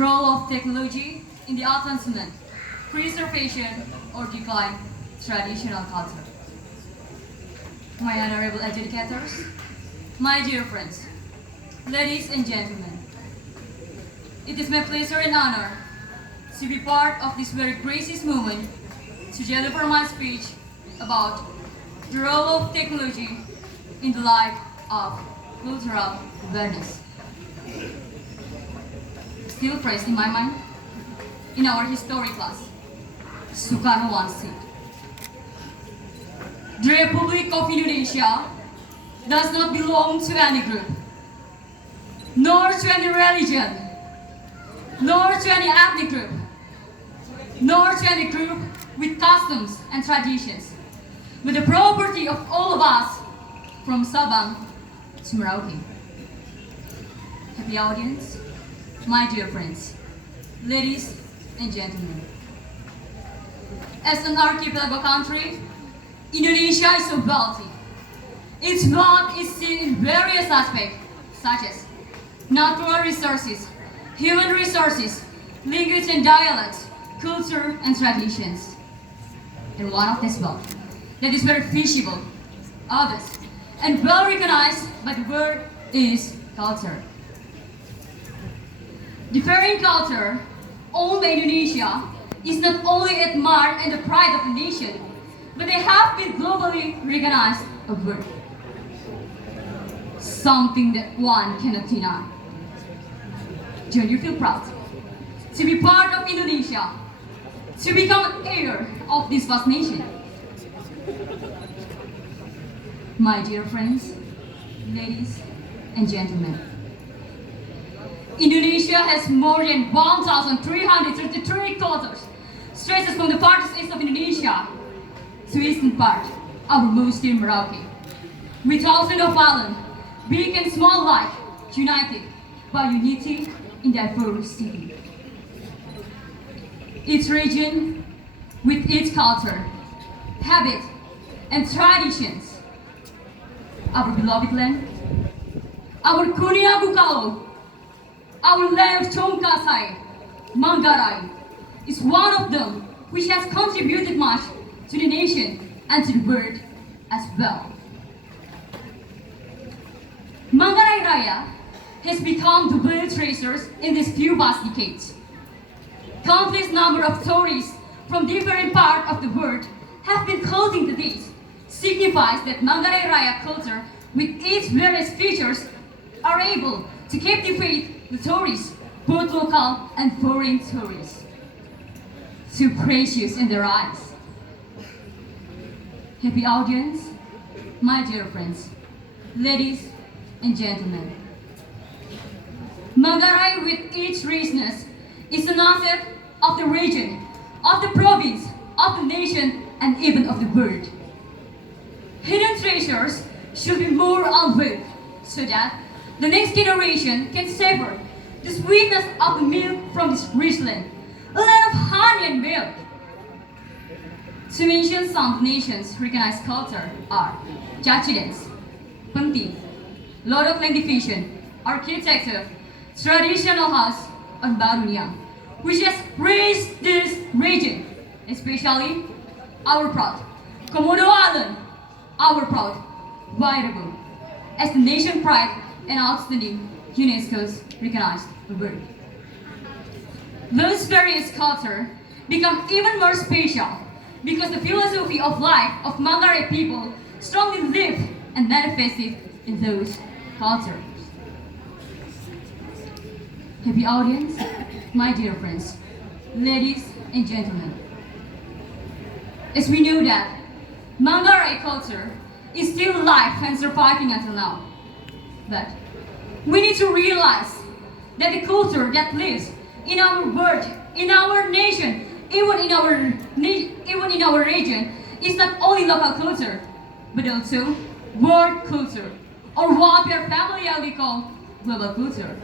the role of technology in the advancement, preservation, or decline traditional culture. My honorable adjudicators, my dear friends, ladies and gentlemen, it is my pleasure and honor to be part of this very gracious moment to deliver my speech about the role of technology in the life of cultural awareness. Still fresh in my mind, in our history class, Sukarno once said, "The Republic of Indonesia does not belong to any group, nor to any religion, nor to any ethnic group, nor to any group with customs and traditions, but the property of all of us from Sabang to Merauke." Happy audience, my dear friends, ladies and gentlemen. As an archipelago country, Indonesia is so wealthy. Its wealth is seen in various aspects, such as natural resources, human resources, language and dialects, culture and traditions. And one of this wealth that is very visible, obvious, and well recognized by the world is culture. Differing culture owned by Indonesia is not only admired and the pride of the nation, but they have been globally recognized as world. Something that one cannot deny. Don't you feel proud to be part of Indonesia, to become an heir of this vast nation? My dear friends, ladies and gentlemen, Indonesia has more than 1,333 cultures, stretches from the farthest east of Indonesia to eastern part, our most dear Merauke, with thousands of islands, big and small alike, united by unity in diversity. Each region, with its culture, habits, and traditions. Our beloved land, our Kunia Bukalo, our land of Chongkasai, Manggarai, is one of them which has contributed much to the nation and to the world as well. Manggarai Raya has become the world treasures in these few past decades. Countless number of tourists from different parts of the world have been quoting to this, signifies that Manggarai Raya culture with its various features are able to captivate the tourists, both local and foreign tourists. So precious in their eyes. Happy audience, my dear friends, ladies and gentlemen. Manggarai with its richness is an asset of the region, of the province, of the nation, and even of the world. Hidden treasures should be more unveiled so that the next generation can savor the sweetness of the milk from this rich land, a land of honey and milk. To mention some nations' recognized culture are Chachi dance, Penting, Lodok land division, architecture, traditional house, and Barunia, which has raised this region, especially our proud Komodo Island, our proud Wairabo, as the nation pride and outstanding UNESCO's recognized world. Those various cultures become even more special because the philosophy of life of Manggarai people strongly live and manifested in those cultures. Happy audience, my dear friends, ladies and gentlemen. As we know that Manggarai culture is still alive and surviving until now. But we need to realize that the culture that lives in our world, in our nation, even in our region, is not only local culture, but also world culture, or what we are familiarly call global culture.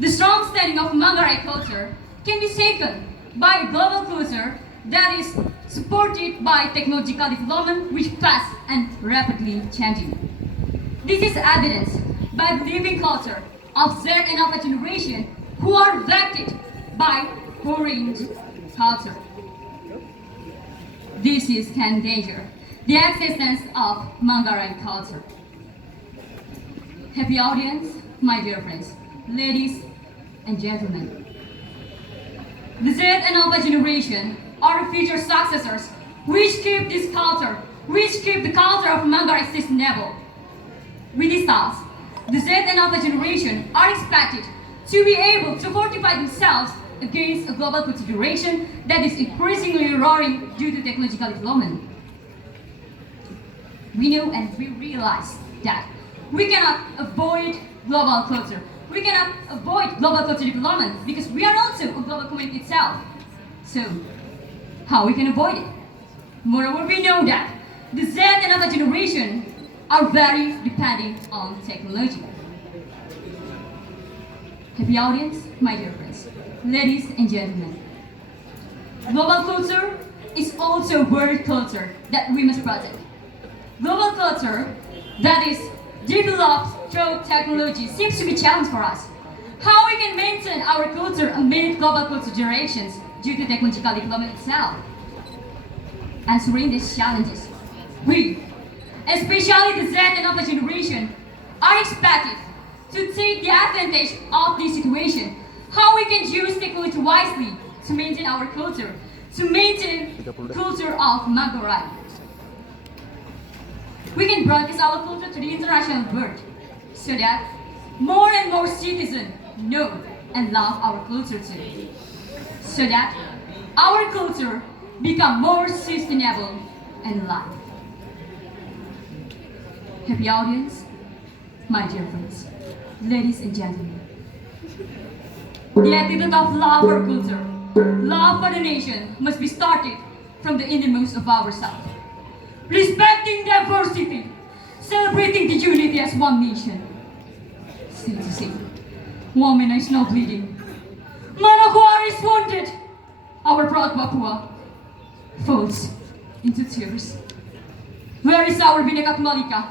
The strong standing of Manggarai culture can be taken by a global culture that is supported by technological development which fast and rapidly changing. This is evidenced by the living culture of Z and Alpha generation who are affected by foreign culture. This can endanger the existence of Manggarai culture. Happy audience, my dear friends, ladies and gentlemen. The Z and Alpha generation are the future successors which keep this culture, which keep the culture of Manggarai sustainable. With this task, the Z and Alpha generation are expected to be able to fortify themselves against a global consideration that is increasingly roaring due to technological development. We know and we realize that we cannot avoid global culture. We cannot avoid global culture development because we are also a global community itself. So, how we can avoid it? Moreover, we know that the Z and Alpha generation are very dependent on technology. Happy audience, my dear friends, ladies and gentlemen. Global culture is also world culture that we must protect. Global culture that is developed through technology seems to be a challenge for us. How we can maintain our culture amid global culture generations due to technological development itself? Answering these challenges, we, especially the Z and Alpha generation, are expected to take the advantage of this situation. How we can use technology wisely to maintain our culture, to maintain culture of Manggarai. We can broadcast our culture to the international world so that more and more citizens know and love our culture too. So that our culture become more sustainable and alive. Happy audience, my dear friends, ladies and gentlemen. The attitude of love for culture, love for the nation must be started from the innermost of ourselves. Respecting diversity, celebrating the unity as one nation. Still to say, woman is now bleeding. Manakwar is wounded. Our proud Papua falls into tears. Where is our Bhinneka Tunggal Ika?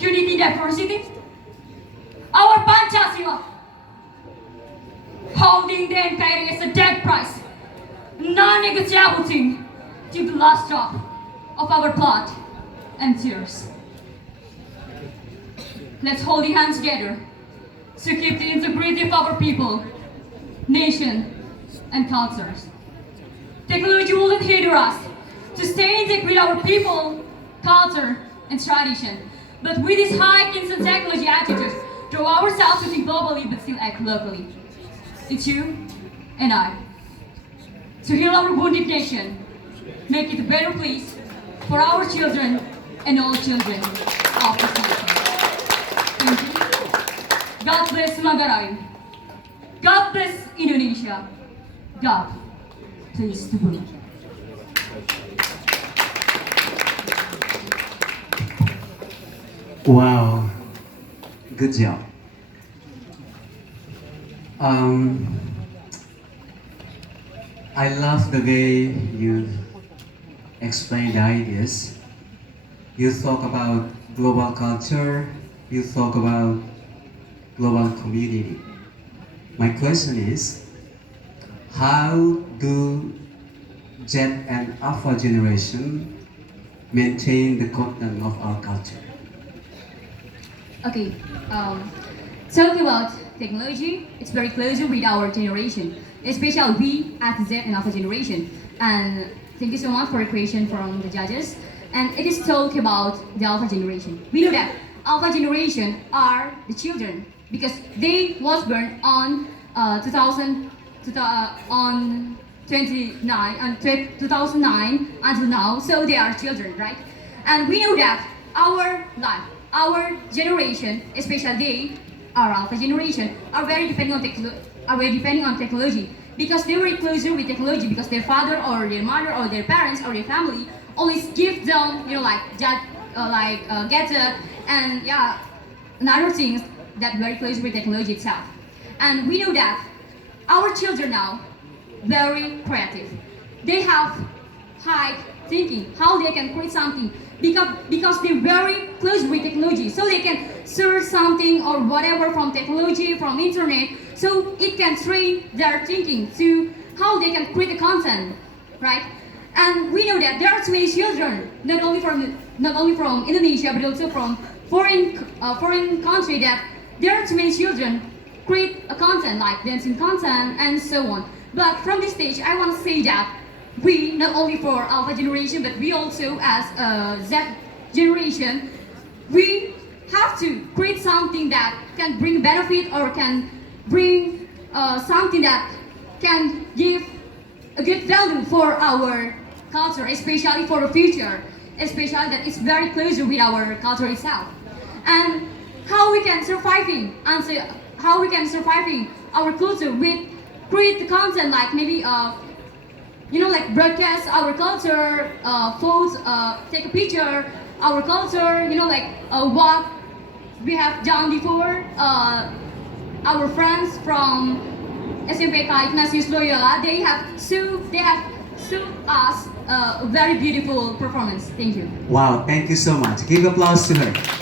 Unity, diversity? Our Pancasila, holding the empire as a dead price, non-negotiable thing to the last drop of our blood and tears. Let's hold the hands together to keep the integrity of our people, nation, and cultures. Technology wouldn't hinder us to stay intact with our people, culture, and tradition. But with this high instant technology attitude, throw ourselves to think globally but still act locally. It's you and I. To heal our wounded nation, make it a better place for our children and all children of the future. Thank you. God bless Manggarai. God bless Indonesia. God bless the world. Wow, good job. I love the way you explain the ideas. You talk about global culture, you talk about global community. My question is, how do Z and Alpha generation maintain the content of our culture? Okay, talking about technology, it's very closer with our generation, especially we at Z and Alpha generation. And thank you so much for the question from the judges. And it is talk about the Alpha generation. We know that Alpha generation are the children because they was born on 2009 until now, so they are children, right? And we know that our life, our generation, especially they, our Alpha generation, are very depending on technology because they were closer with technology because their father or their mother or their parents or their family always give them, gadget and and other things that very close with technology itself. And we know that our children now very creative. They have high thinking, how they can create something because they're very close with technology. So they can search something or whatever from technology, from internet. so it can train their thinking to how they can create the content, right? And we know that there are too many children, not only from Indonesia, but also from foreign country, that there are too many children create a content like dancing content and so on. But from this stage, I want to say that we, not only for Alpha generation, but we also as Z generation, we have to create something that can bring benefit or can bring something that can give a good value for our culture, especially for the future, especially that is very closer with our culture itself. And how we can surviving our culture with create the content like maybe like broadcast our culture, photos, take a picture, our culture, what we have done before. Our friends from SMPK Ignatius Loyola, they have showed us a very beautiful performance. Thank you. Wow, thank you so much. Give applause to her.